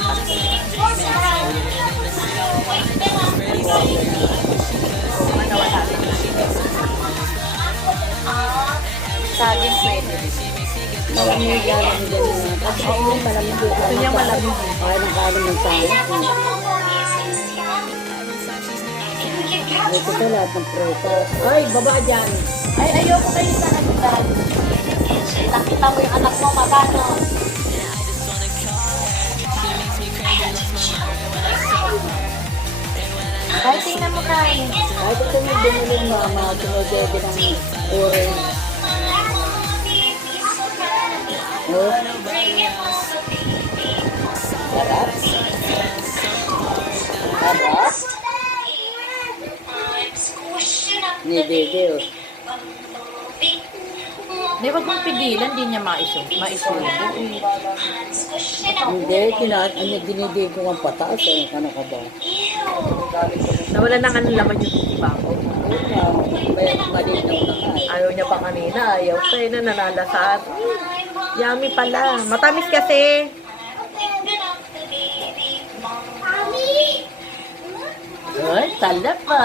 dapat. Manawala rin. Saging pwede. Malamig lang dyan. Kasi ayun, malamig yung Gusto niya malamig. ay, nakalim yung sayang. Ito sa lahat ng prutas. Ay, baba dyan. Ay, ayoko kayo sa nagdad. Nakita mo yung anak mo, magano. Ay, tingnan mo kain. Ay, ito yung binili yung mama. Tinodede ng orange. Oh. Sarap. Sarap. Ni Bebe, oh. Di, wag mong pigilan, di niya maisubo. Hindi, dinigay ko ang pataas. Ano ka ba? Nawala na nga ng laman yung iba ko. Ayun nga, may malinaw na nga. Ayaw niya pa kanina, ayaw pa na nanalasahan. Yummy pala. Matamis kasi. Ay, talap pa.